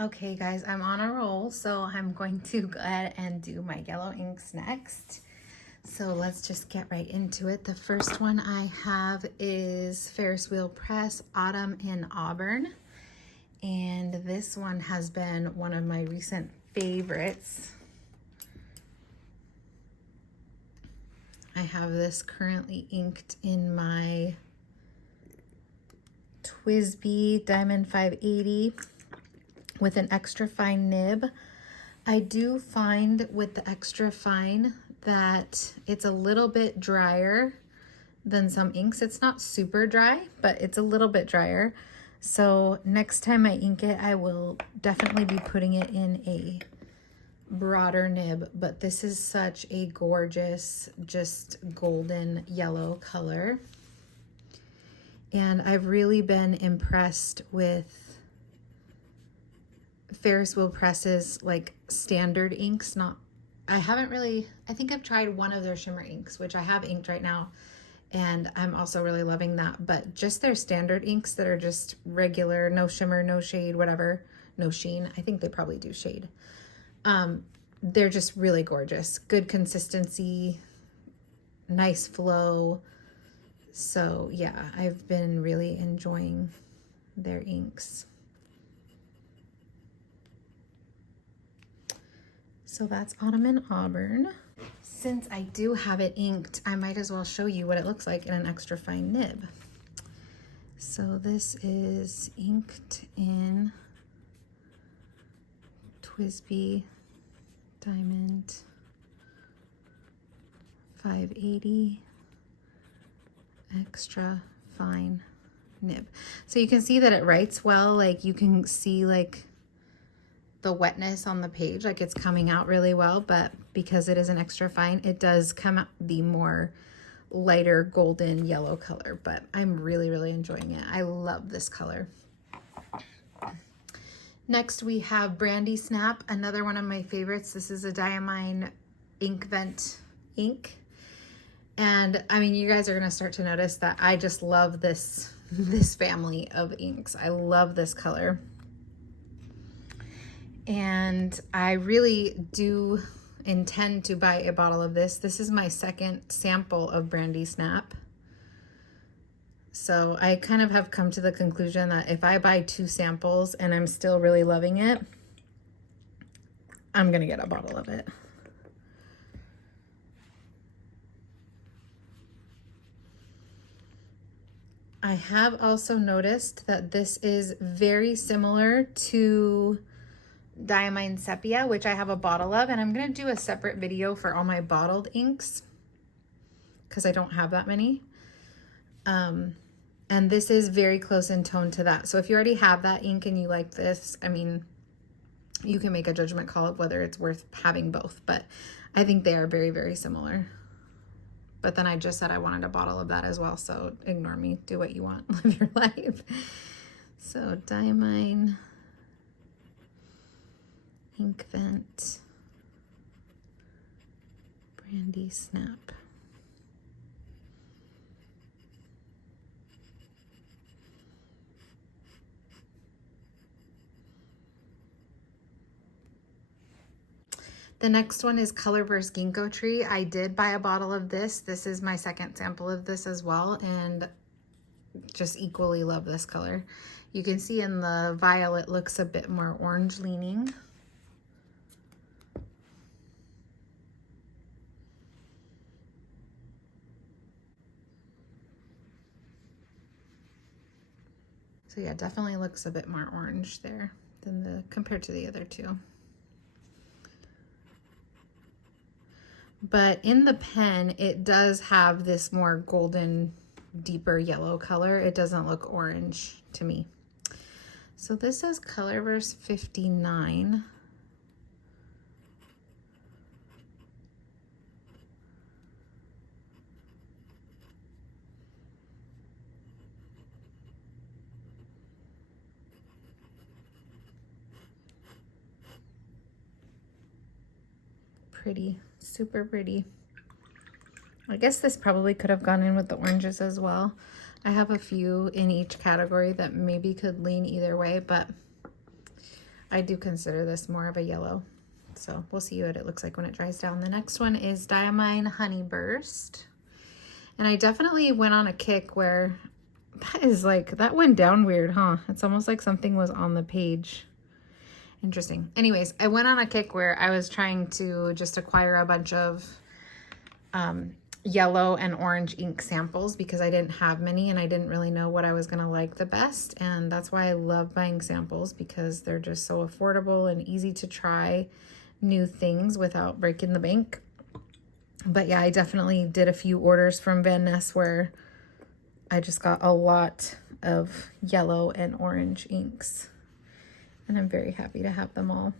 Okay guys, I'm on a roll, so I'm going to go ahead and do my yellow inks next. So let's just get right into it. The first one I have is Ferris Wheel Press Autumn in Auburn. And this one has been one of my recent favorites. I have this currently inked in my TWSBI Diamond 580 with an extra fine nib. I do find with the extra fine that it's a little bit drier than some inks. It's not super dry, but it's a little bit drier. So next time I ink it, I will definitely be putting it in a broader nib, but this is such a gorgeous, just golden yellow color. And I've really been impressed with Ferris Wheel Press's like standard inks. I think I've tried one of their shimmer inks, which I have inked right now, and I'm also really loving that. But just their standard inks that are just regular, no shimmer, no shade, whatever, no sheen. I think they probably do shade. They're just really gorgeous. Good consistency, nice flow. So yeah, I've been really enjoying their inks. So that's Autumn in Auburn. Since I do have it inked, I might as well show you what it looks like in an extra fine nib. So this is inked in TWSBI Diamond 580 extra fine nib. So you can see that it writes well. Like you can see like the wetness on the page, like it's coming out really well, but because it is an extra fine, it does come out the more lighter golden yellow color. But I'm really, really enjoying it. I love this color. Next we have Brandy Snap, another one of my favorites. This is a Diamine Inkvent ink. And I mean, you guys are gonna start to notice that I just love this family of inks. I love this color. And I really do intend to buy a bottle of this. This is my second sample of Brandy Snap. So I kind of have come to the conclusion that if I buy 2 samples and I'm still really loving it, I'm gonna get a bottle of it. I have also noticed that this is very similar to Diamine Sepia, which I have a bottle of, and I'm going to do a separate video for all my bottled inks because I don't have that many. And this is very close in tone to that. So if you already have that ink and you like this, I mean, you can make a judgment call of whether it's worth having both, but I think they are very, very similar. But then I just said I wanted a bottle of that as well, so ignore me. Do what you want. Live your life. So Diamine Inkvent Brandy Snap. The next one is Colorverse Ginkgo Tree. I did buy a bottle of this. This is my second sample of this as well, and just equally love this color. You can see in the vial it looks a bit more orange leaning. So yeah, definitely looks a bit more orange there than compared to the other two. But in the pen, it does have this more golden, deeper yellow color. It doesn't look orange to me. So this says Colorverse 59. Pretty, super pretty. I guess this probably could have gone in with the oranges as well. I have a few in each category that maybe could lean either way, but I do consider this more of a yellow. So we'll see what it looks like when it dries down. The next one is Diamine Honey Burst. And I definitely went on a kick where that is like, that went down weird, huh? It's almost like something was on the page. Interesting. Anyways, I went on a kick where I was trying to just acquire a bunch of yellow and orange ink samples because I didn't have many and I didn't really know what I was going to like the best. And that's why I love buying samples, because they're just so affordable and easy to try new things without breaking the bank. But yeah, I definitely did a few orders from Van Ness where I just got a lot of yellow and orange inks. And I'm very happy to have them all.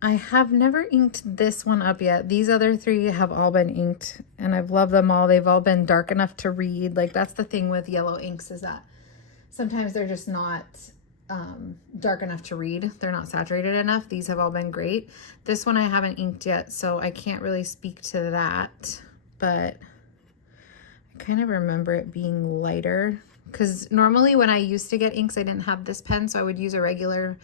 I have never inked this one up yet. These other three have all been inked and I've loved them all. They've all been dark enough to read. Like, that's the thing with yellow inks, is that sometimes they're just not dark enough to read. They're not saturated enough. These have all been great. This one I haven't inked yet, so I can't really speak to that, but I kind of remember it being lighter, because normally when I used to get inks, I didn't have this pen, so I would use a regular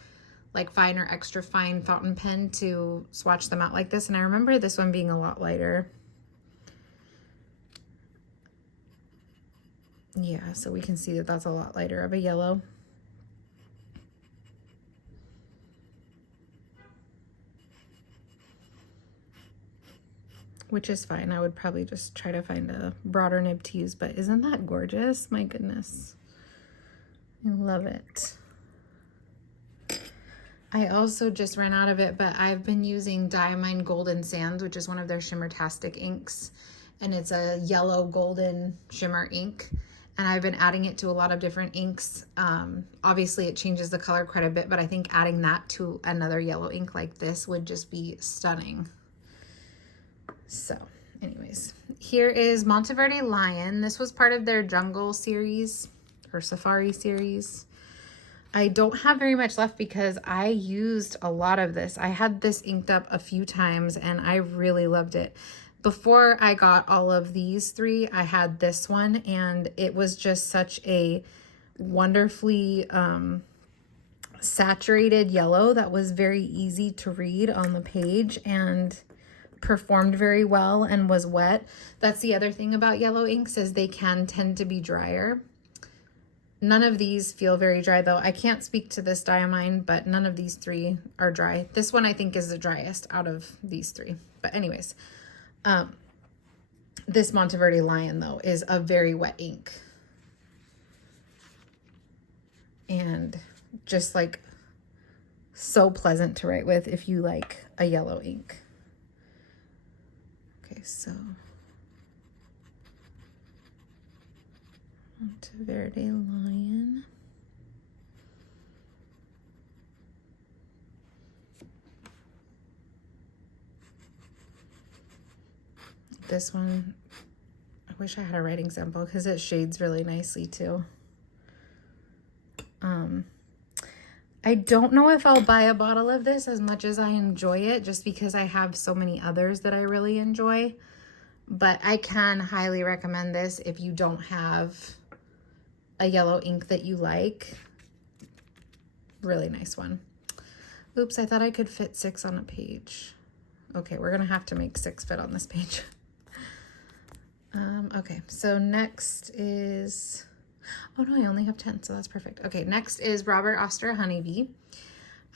like fine or extra fine fountain pen to swatch them out like this, and I remember this one being a lot lighter. Yeah, so we can see that that's a lot lighter of a yellow. Which is fine. I would probably just try to find a broader nib to use, but isn't that gorgeous? My goodness. I love it. I also just ran out of it, but I've been using Diamine Golden Sands, which is one of their Shimmertastic inks. And it's a yellow golden shimmer ink. And I've been adding it to a lot of different inks. Obviously it changes the color quite a bit, but I think adding that to another yellow ink like this would just be stunning. So anyways, here is Monteverde Lion. This was part of their jungle series or safari series. I don't have very much left because I used a lot of this. I had this inked up a few times and I really loved it. Before I got all of these three, I had this one and it was just such a wonderfully saturated yellow that was very easy to read on the page and performed very well and was wet. That's the other thing about yellow inks, is they can tend to be drier. None of these feel very dry though. I can't speak to this Diamine, but none of these three are dry. This one I think is the driest out of these three. But anyways, this Monteverde Lion though is a very wet ink. And just like so pleasant to write with if you like a yellow ink. Okay, so Monteverde Lion. This one, I wish I had a writing sample because it shades really nicely too. I don't know if I'll buy a bottle of this as much as I enjoy it, just because I have so many others that I really enjoy. But I can highly recommend this if you don't have a yellow ink that you like. Really nice one. Oops, I thought I could fit 6 on a page. Okay, we're gonna have to make 6 fit on this page. Okay, so next is, oh no, I only have 10, so that's perfect. Okay, next is Robert Oster Honeybee.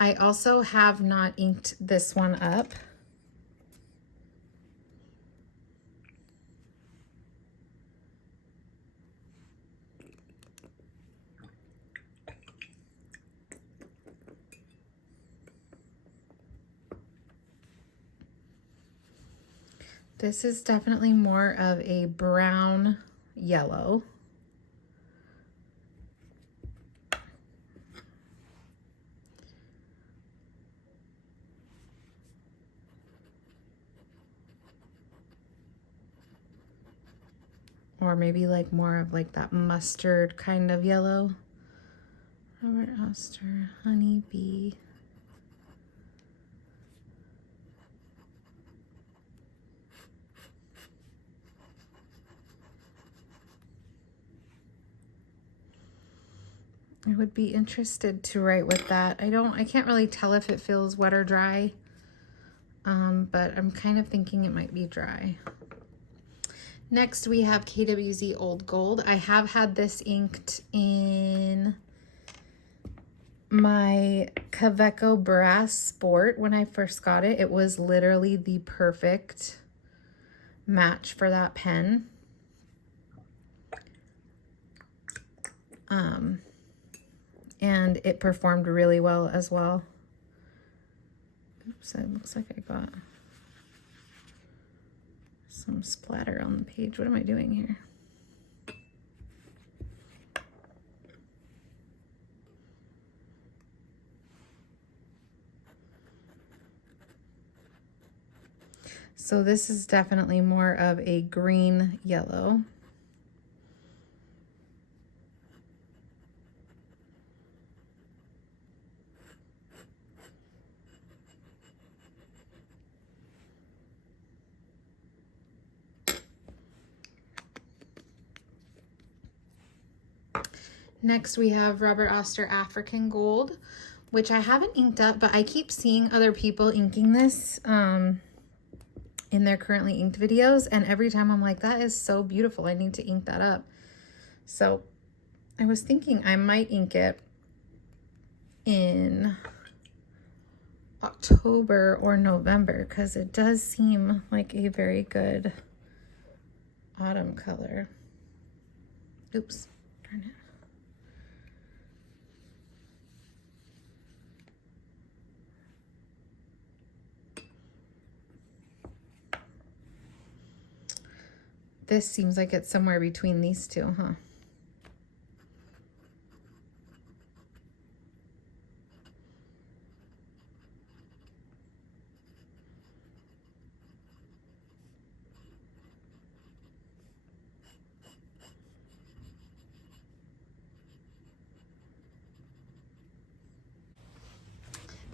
I also have not inked this one up. This is definitely more of a brown yellow. Or maybe like more of like that mustard kind of yellow. Robert Oster Honeybee. I would be interested to write with that. I can't really tell if it feels wet or dry, but I'm kind of thinking it might be dry. Next, we have KWZ Old Gold. I have had this inked in my Kaweco Brass Sport when I first got it. It was literally the perfect match for that pen. And it performed really well as well. Oops, it looks like I got some splatter on the page. What am I doing here? So this is definitely more of a green yellow. Next, we have Robert Oster African Gold, which I haven't inked up, but I keep seeing other people inking this in their currently inked videos, and every time I'm like, that is so beautiful. I need to ink that up. So I was thinking I might ink it in October or November, because it does seem like a very good autumn color. Oops, darn it. This seems like it's somewhere between these two, huh?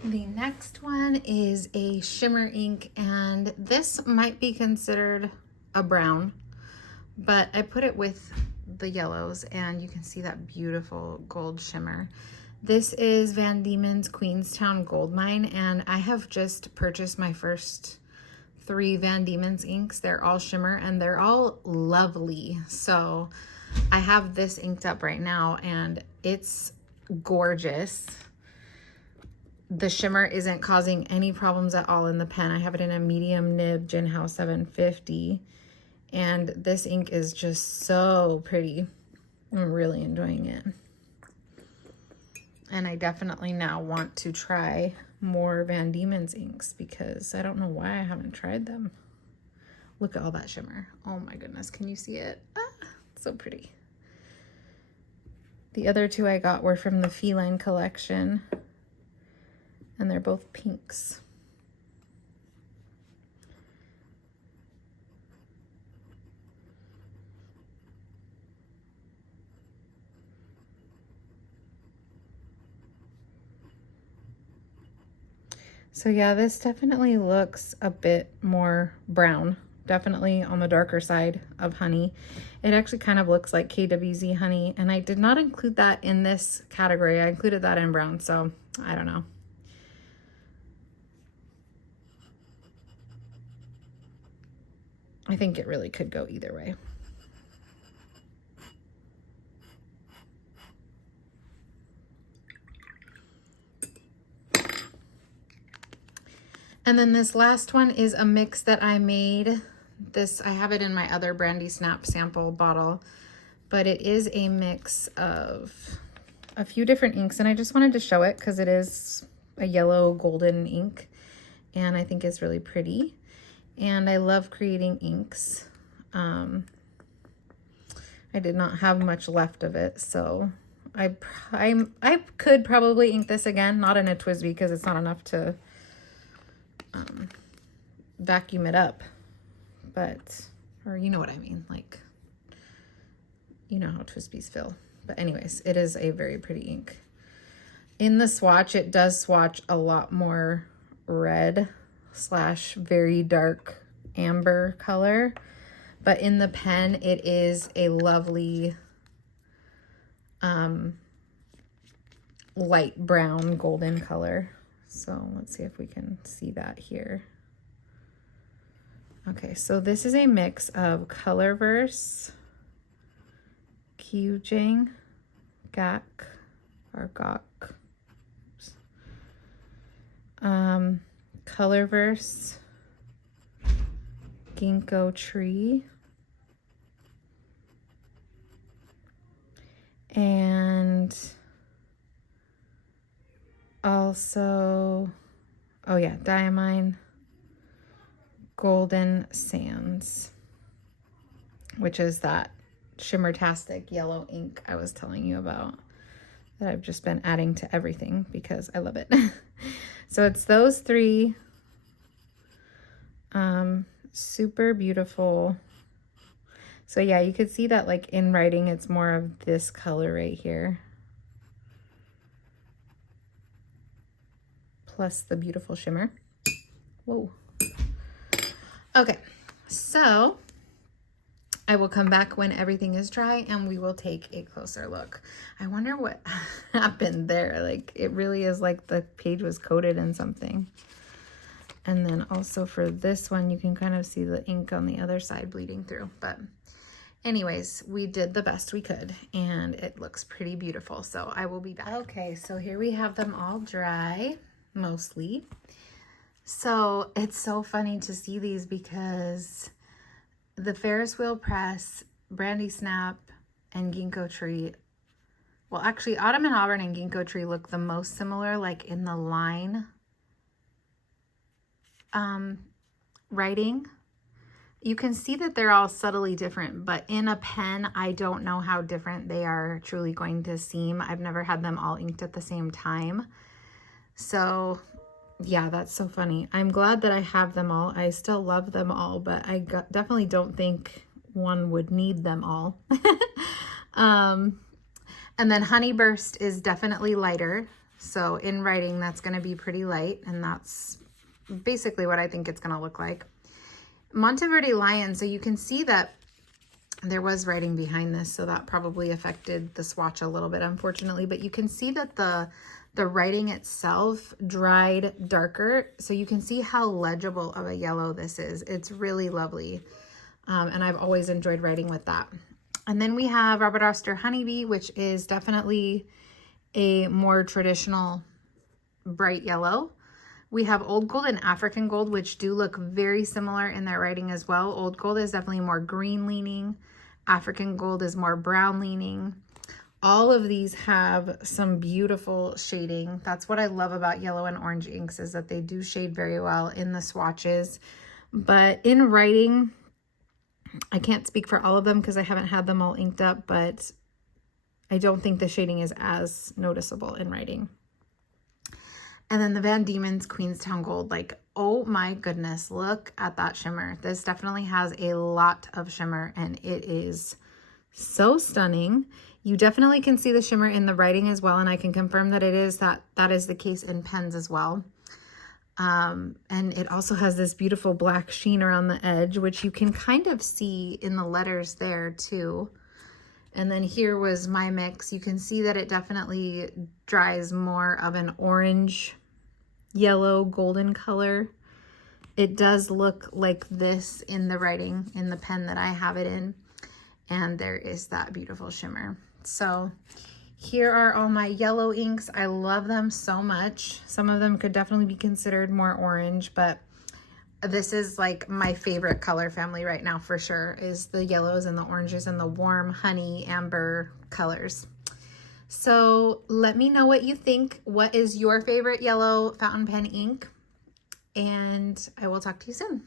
The next one is a shimmer ink, and this might be considered a brown, but I put it with the yellows and you can see that beautiful gold shimmer. This is Van Diemen's Queenstown Gold Mine, and I have just purchased my first 3 Van Diemen's inks. They're all shimmer and they're all lovely. So I have this inked up right now and it's gorgeous. The shimmer isn't causing any problems at all in the pen. I have it in a medium nib Jinhao 750. And this ink is just so pretty. I'm really enjoying it. And I definitely now want to try more Van Diemen's inks because I don't know why I haven't tried them. Look at all that shimmer. Oh my goodness, can you see it? Ah, so pretty. The other 2 I got were from the Feline collection, and they're both pinks. So yeah, this definitely looks a bit more brown, definitely on the darker side of honey. It actually kind of looks like KWZ honey, and I did not include that in this category. I included that in brown, so I don't know. I think it really could go either way. And then this last one is a mix that I made. I have it in my other Brandy Snap sample bottle, but it is a mix of a few different inks, and I just wanted to show it because it is a yellow golden ink, and I think it's really pretty. And I love creating inks. I did not have much left of it, so I could probably ink this again, not in a TWSBI because it's not enough to vacuum it up, but, or you know what I mean, like, you know how TWSBIs feel. But anyways, it is a very pretty ink. In the swatch, it does swatch a lot more red / very dark amber color, but in the pen, it is a lovely light brown golden color. So let's see if we can see that here. Okay, so this is a mix of Colorverse, Kyujing, Gak, or Gok, Colorverse, Ginkgo tree, and also, oh yeah, Diamine Golden Sands, which is that shimmertastic yellow ink I was telling you about that I've just been adding to everything because I love it. So it's those three. Super beautiful. So yeah, you could see that like in writing, it's more of this color right here. Plus the beautiful shimmer. Whoa. Okay, so I will come back when everything is dry and we will take a closer look. I wonder what happened there. Like it really is like the page was coated in something. And then also for this one, you can kind of see the ink on the other side bleeding through. But anyways, we did the best we could and it looks pretty beautiful. So I will be back. Okay, so here we have them all dry, mostly. So it's so funny to see these because the Ferris Wheel Press, Brandy Snap, and Ginkgo Tree, well actually Autumn and Auburn and Ginkgo Tree look the most similar, like in the line writing. You can see that they're all subtly different, but in a pen, I don't know how different they are truly going to seem. I've never had them all inked at the same time. So yeah, that's so funny. I'm glad that I have them all. I still love them all, but I definitely don't think one would need them all. And then Honeyburst is definitely lighter. So in writing, that's going to be pretty light, and that's basically what I think it's going to look like. Monteverde Lion, so you can see that there was writing behind this, so that probably affected the swatch a little bit, unfortunately, but you can see that the writing itself dried darker, so you can see how legible of a yellow this is. It's really lovely, and I've always enjoyed writing with that. And then we have Robert Oster Honeybee, which is definitely a more traditional bright yellow. We have Old Gold and African Gold, which do look very similar in their writing as well. Old Gold is definitely more green leaning. African Gold is more brown leaning. All of these have some beautiful shading. That's what I love about yellow and orange inks, is that they do shade very well in the swatches. But in writing, I can't speak for all of them because I haven't had them all inked up, but I don't think the shading is as noticeable in writing. And then the Van Diemen's Queenstown Gold, like, oh my goodness, look at that shimmer. This definitely has a lot of shimmer and it is so stunning. You definitely can see the shimmer in the writing as well, and I can confirm that that is the case in pens as well. And it also has this beautiful black sheen around the edge, which you can kind of see in the letters there too. And then here was my mix. You can see that it definitely dries more of an orange, yellow, golden color. It does look like this in the writing in the pen that I have it in. And there is that beautiful shimmer. So here are all my yellow inks. I love them so much. Some of them could definitely be considered more orange, but this is like my favorite color family right now for sure, is the yellows and the oranges and the warm honey amber colors. So let me know what you think. What is your favorite yellow fountain pen ink? And I will talk to you soon.